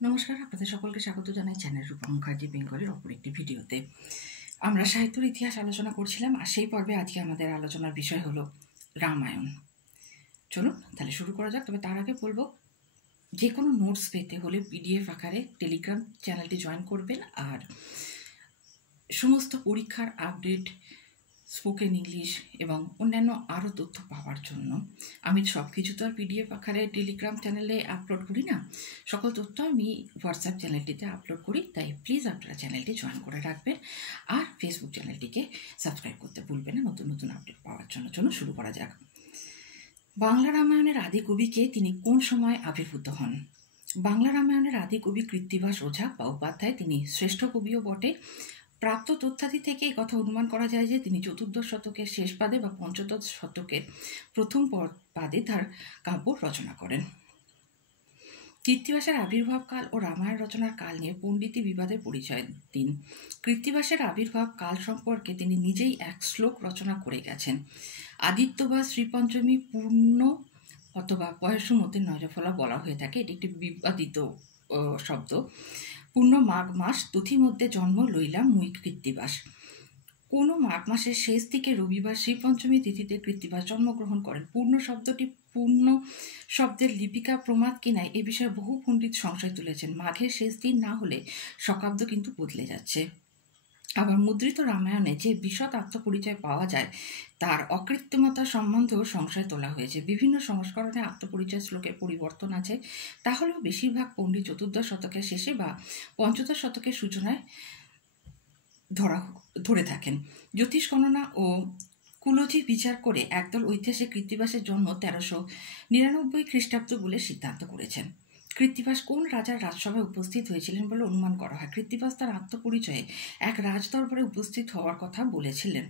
নমস্কার, আপনাদের সকলকে স্বাগত জানাই চ্যানেল রূপা মুখার্জি বেঙ্গলের অপর একটি ভিডিওতে। আমরা সাহিত্যের ইতিহাস আলোচনা করছিলাম, আর সেই পর্বে আজকে আমাদের আলোচনার বিষয় হলো রামায়ণ। চলুন তাহলে শুরু করা যাক। তবে তার আগে বলবো, যে কোনো নোটস পেতে হলে পিডিএফ আকারে টেলিগ্রাম চ্যানেলটি জয়েন করবেন, আর সমস্ত পরীক্ষার আপডেট, স্পোকেন ইংলিশ এবং অন্যান্য আরও তথ্য পাওয়ার জন্য আমি সব কিছু তো আর পিডিএফ আকারে টেলিগ্রাম চ্যানেলে আপলোড করি না, সকল তথ্য আমি হোয়াটসঅ্যাপ চ্যানেলটিতে আপলোড করি। তাই প্লিজ আপনারা চ্যানেলটি জয়েন করে রাখবেন, আর ফেসবুক চ্যানেলটিকে সাবস্ক্রাইব করতে ভুলবেন না নতুন নতুন আপডেট পাওয়ার জন্য। চলুন শুরু করা যাক। বাংলা রামায়ণের আদি কবিকে তিনি কোন সময় আবির্ভূত হন? বাংলা রামায়ণের আদি কবি কৃত্তিবাস ওঝা বা উপাধ্যায়। তিনি শ্রেষ্ঠ কবিও বটে। প্রাপ্ত তথ্যাদি থেকে এই কথা অনুমান করা যায় যে তিনি চতুর্দশ শতকের শেষ পাদে বা পঞ্চদশ শতকের প্রথম পাদে তার কাব্য রচনা করেন। কৃত্তিবাসের আবির্ভাবকাল ও রামায়ণ রচনার কাল নিয়ে পণ্ডিতি বিবাদের পরিচয় দিন। কৃত্তিবাসের আবির্ভাব কাল সম্পর্কে তিনি নিজেই এক শ্লোক রচনা করে গেছেন। আদিত্য বা শ্রীপঞ্চমী পূর্ণ অথবা পয়সুমতি নয়রফলা বলা হয়ে থাকে। এটি একটি বিবাদিত শব্দ। পূর্ণ মাঘ মাস তুথি মধ্যে জন্ম লইলাম মুই কৃত্তিবাস। কোনো মাঘ মাসের শেষ দিকে রবিবার শ্রীপঞ্চমী তিথিতে কৃত্তিবাস জন্মগ্রহণ করেন। পূর্ণ শব্দটি পূর্ণ শব্দের লিপিকা প্রমাদ কিনায় এ বিষয়ে বহু পণ্ডিত সংশয় তুলেছেন। মাঘের শেষ দিন না হলে শকাব্দ কিন্তু বদলে যাচ্ছে। আবার মুদ্রিত রামায়ণে যে বিশদ আত্মপরিচয় পাওয়া যায় তার অকৃত্রিমতা সম্বন্ধেও সংশয় তোলা হয়েছে। বিভিন্ন সংস্করণে আত্মপরিচয় শ্লোকের পরিবর্তন আছে, তাহলেও বেশিরভাগ পণ্ডিত চতুর্দশ শতকের শেষে বা পঞ্চদশ শতকের সূচনায় ধরে থাকেন। জ্যোতিষ গণনা ও কুলজি বিচার করে একদল ঐতিহাসিক কৃত্তিবাসের জন্ম 1399 খ্রিস্টাব্দ বলে সিদ্ধান্ত করেছেন। কৃত্তিবাস কোন রাজার রাজসভায় উপস্থিত হয়েছিলেন বলে অনুমান করা হয়? কৃত্তিবাস তার আত্মপরিচয়ে এক রাজদরবারে উপস্থিত হওয়ার কথা বলেছিলেন।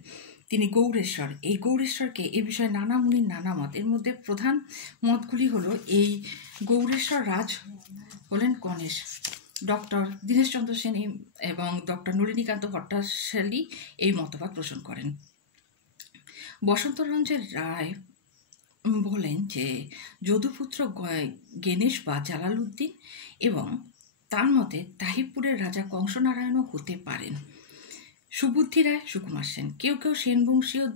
তিনি গৌড়েশ্বর। এই গৌড়েশ্বরকে এ বিষয়ে নানা মুনির নানা মত। এর মধ্যে প্রধান মতগুলি হলো, এই গৌড়েশ্বর রাজ হলেন গণেশ। ডক্টর দীনেশচন্দ্র সেন এবং ডক্টর নলিনীকান্ত ভট্টাচার্য এই মতবাদ পোষণ করেন। বসন্তরঞ্জন রায় বলেন যে যদুপুত্র গণেশ বা জালালউদ্দিন, এবং তার মতে তাহিবপুরের রাজা কংসনারায়ণও হতে পারেন। সুবুদ্ধি রায়, সুকুমার সেন। কেউ কেউ সেনবংশীয়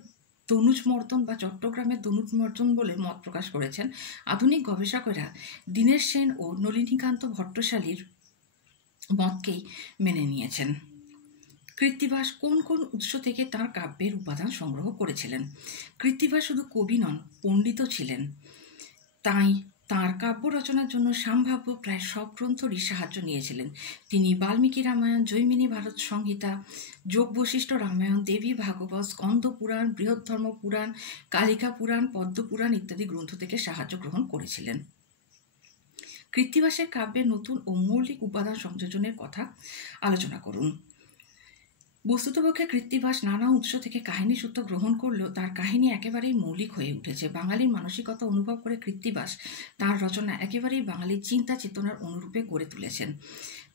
তনুজ মর্দন বা চট্টগ্রামের তনুজ মর্দন বলে মত প্রকাশ করেছেন। আধুনিক গবেষকেরা দীনেশ সেন ও নলিনীকান্ত ভট্টশালীর মতকেই মেনে নিয়েছেন। কৃত্তিবাস কোন কোন উৎস থেকে তাঁর কাব্যের উপাদান সংগ্রহ করেছিলেন? কৃত্তিবাস শুধু কবি নন, পণ্ডিতও ছিলেন। তাই তাঁর কাব্য রচনার জন্য সম্ভাব্য প্রায় সব গ্রন্থরই সাহায্য নিয়েছিলেন। তিনি বাল্মীকি রামায়ণ, জৈমিনী ভারত সংহিতা, যোগ বশিষ্ঠ রামায়ণ, দেবী ভাগবত, স্কন্দ পুরাণ, বৃহদ্ধর্ম পুরাণ, কালিকা পুরাণ, পদ্ম পুরাণ ইত্যাদি গ্রন্থ থেকে সাহায্য গ্রহণ করেছিলেন। কৃত্তিবাসের কাব্যের নতুন ও মৌলিক উপাদান সংযোজনের কথা আলোচনা করুন। বস্তুতপক্ষে কৃত্তিবাস নানা উৎস থেকে কাহিনী সূত্র গ্রহণ করলেও তার কাহিনী একেবারেই মৌলিক হয়ে উঠেছে। বাঙালির মানসিকতা অনুভব করে কৃত্তিবাস তার রচনা একেবারেই বাঙালির চিন্তা চেতনার অনুরূপে গড়ে তুলেছেন।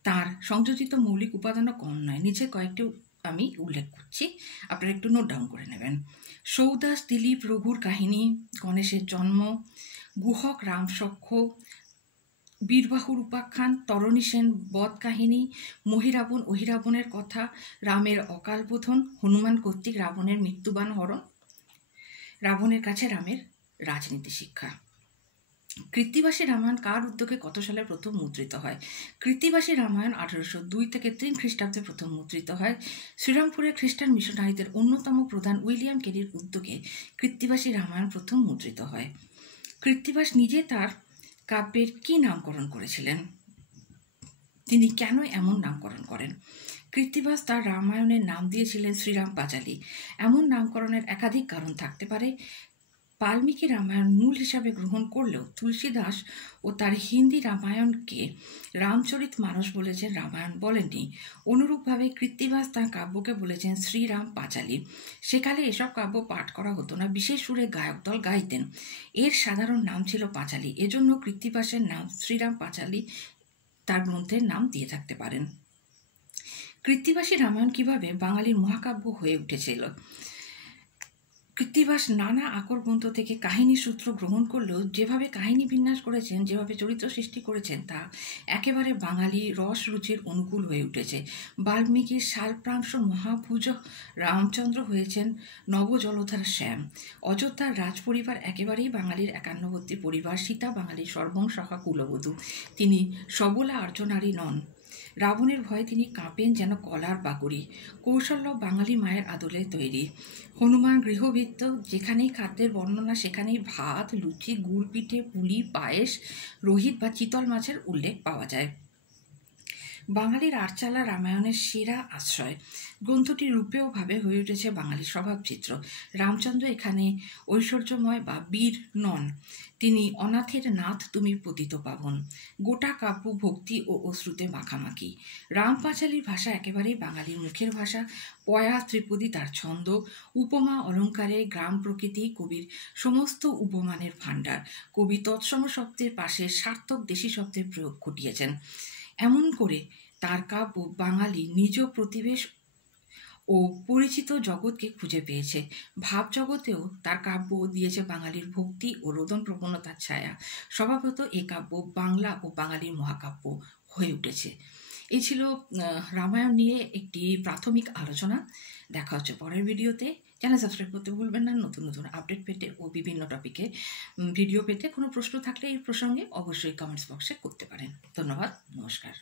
তার সংযোজিত মৌলিক উপাদানও কম নয়। নিচে কয়েকটি আমি উল্লেখ করছি, আপনারা একটু নোট ডাউন করে নেবেন। সৌদাস দিলীপ রঘুর কাহিনী, গণেশের জন্ম, গুহক রামসখ্য, বীরবাহুর উপাখ্যান, তরণী সেন বধ কাহিনী, মহিরাবণ অহিরাবণের কথা, রামের অকালবোধন, হনুমান কর্তৃক রাবণের মৃত্যুবান হরণ, রাবণের কাছে রামের রাজনীতি শিক্ষা। কৃত্তিবাসী রামায়ণ কার উদ্যোগে কত সালে প্রথম মুদ্রিত হয়? কৃত্তিবাসী রামায়ণ 1802 থেকে 3 খ্রিস্টাব্দে প্রথম মুদ্রিত হয়। শ্রীরামপুরের খ্রিস্টান মিশনারিদের অন্যতম প্রধান উইলিয়াম কেরির উদ্যোগে কৃত্তিবাসী রামায়ণ প্রথম মুদ্রিত হয়। কৃত্তিবাস নিজে তার কাব্যের কি নামকরণ করেছিলেন? তিনি কেন এমন নামকরণ করেন? কৃত্তিবাস তার রামায়ণের নাম দিয়েছিলেন শ্রীরাম পাঁচালী। এমন নামকরণের একাধিক কারণ থাকতে পারে। বাল্মীকি রামায়ণ মূল হিসাবে গ্রহণ করলেও তুলসীদাস ও তার হিন্দি রামায়ণকে রামচরিত মানস বলেছেন, রামায়ণ বলেননি। অনুরূপভাবে কৃত্তিবাস তাঁর কাব্যকে বলেছেন শ্রীরাম পাঁচালী। সেকালে এসব কাব্য পাঠ করা হতো না, বিশেষ সুরে গায়ক দল গাইতেন। এর সাধারণ নাম ছিল পাঁচালী। এজন্য কৃত্তিবাসের নাম শ্রীরাম পাঁচালী তার গ্রন্থের নাম দিয়ে থাকতে পারেন। কৃত্তিবাসী রামায়ণ কিভাবে বাঙালির মহাকাব্য হয়ে উঠেছিল? কৃত্তিবাস নানা আকর গ্রন্থ থেকে কাহিনী সূত্র গ্রহণ করলেও যেভাবে কাহিনী বিন্যাস করেছেন, যেভাবে চরিত্র সৃষ্টি করেছেন, তা একেবারে বাঙালি রস রুচির অনুকূল হয়ে উঠেছে। বাল্মীকির শালপ্রাংশ মহাভুজ রামচন্দ্র হয়েছেন নবজলধার শ্যাম। অযোধ্যার রাজপরিবার একেবারেই বাঙালির একান্নবর্তী পরিবার। সীতা বাঙালির সর্বংসহা কুলবধূ। তিনি সবলা আর্যনারী নন। রাবণের ভয়ে তিনি কাঁপেন যেন কলার বাকড়ি। কৌশল্য বাঙালি মায়ের আদলে তৈরি। হনুমান গৃহভৃত্য, যেখানেই খাদ্যের বর্ণনা সেখানেই ভাত, লুচি, গুড় পিঠে, পুলি, পায়েস, রোহিত বা চিতল মাছের উল্লেখ পাওয়া যায়। বাঙালির আটচালা রামায়ণের সেরা আশ্রয়। গ্রন্থটি রূপেয়ভাবে হয়ে উঠেছে বাঙালির স্বভাবচিত্র। রামচন্দ্র এখানে ঐশ্বর্যময় বা বীর নন, তিনি অনাথের নাথ, তুমি পতিত পাবন। গোটা কাব্য ভক্তি ও অশ্রুতে মাখামাখি। রাম পাঁচালীর ভাষা একেবারেই বাঙালির মুখের ভাষা। পয়া ত্রিপদী তার ছন্দ। উপমা অলঙ্কারে গ্রাম প্রকৃতি কবির সমস্ত উপমানের ভাণ্ডার। কবি তৎসম শব্দের পাশে সার্থক দেশি শব্দের প্রয়োগ ঘটিয়েছেন। এমন করে তার কাব্য বাঙালি নিজ প্রতিবেশ ও পরিচিত জগৎকে খুঁজে পেয়েছে। ভাব জগতেও তার কাব্য দিয়েছে বাঙালির ভক্তি ও রোদন প্রবণতার ছায়া। স্বভাবত এ কাব্য বাংলা ও বাঙালির মহাকাব্য হয়ে উঠেছে। এই ছিল রামায়ণ নিয়ে একটি প্রাথমিক আলোচনা। দেখা হচ্ছে পরের ভিডিওতে। চ্যানেল সাবস্ক্রাইব করতে ভুলবেন না নতুন নতুন আপডেট পেতে ও বিভিন্ন টপিকে ভিডিও পেতে। কোনো প্রশ্ন থাকলে এই প্রসঙ্গে অবশ্যই কমেন্টস বক্সে করতে পারেন। ধন্যবাদ, নমস্কার।